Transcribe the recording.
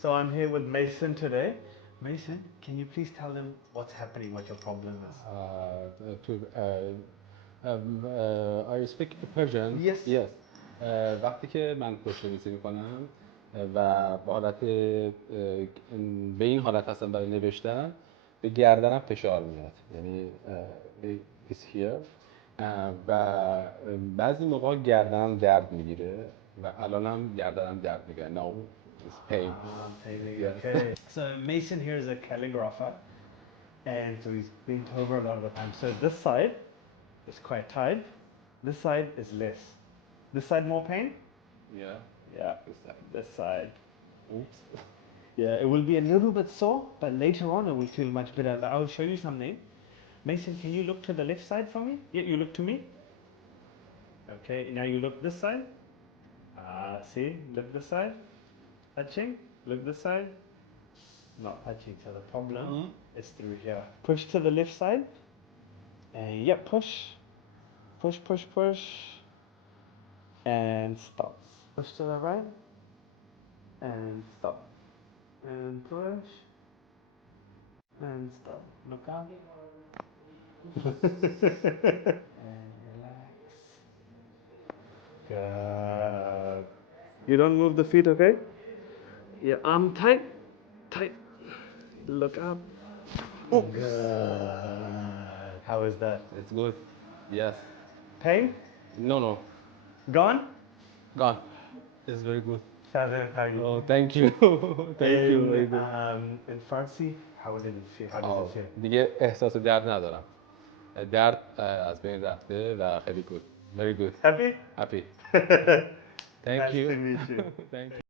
So I'm here with Mason today. Mason, can you please tell them what's happening, what your problem is? I speak Persian. Yes. Yes. وقتی که من پشت‌نویسی میکنم و به حالت به این حالت هستم برای نوشتن به گردنم فشار میاد یعنی is here و بعضی موقع گردنم درد میگیره و الانم گردنم درد میگیره now it's pain. Yes. Okay. So Mason here is a calligrapher, and so he's been over a lot of the time. So this side is quite tight. This side is less. This side more pain? Yeah. Yeah. This side. This side. Oops. Yeah, it will be a little bit sore, but later on it will feel much better. I will show you something. Mason, can you look to the left side for me? Yeah, you look to me. Okay, now you look this side. See, look this side. Touching. Look this side. Not touching. So the problem is through here. Push to the left side. And yep, push. Push, push, push. And stop. Push to the right. And stop. And push. And stop. Look out. And relax. Good. You don't move the feet, okay? Your arm tight. Tight. Look up. Oh. Good. How is that? It's good. Yes. Pain? No, no. Gone? Gone. It's very good. Shazam, how you? Oh, thank you. Thank you. Very good. In Farsi, how did it feel? How does it feel? دیگه احساس درد ندارم. درد از بین رفته و خیلی good. Very good. Happy? Happy. Thank Nice you. to meet you. Thank you.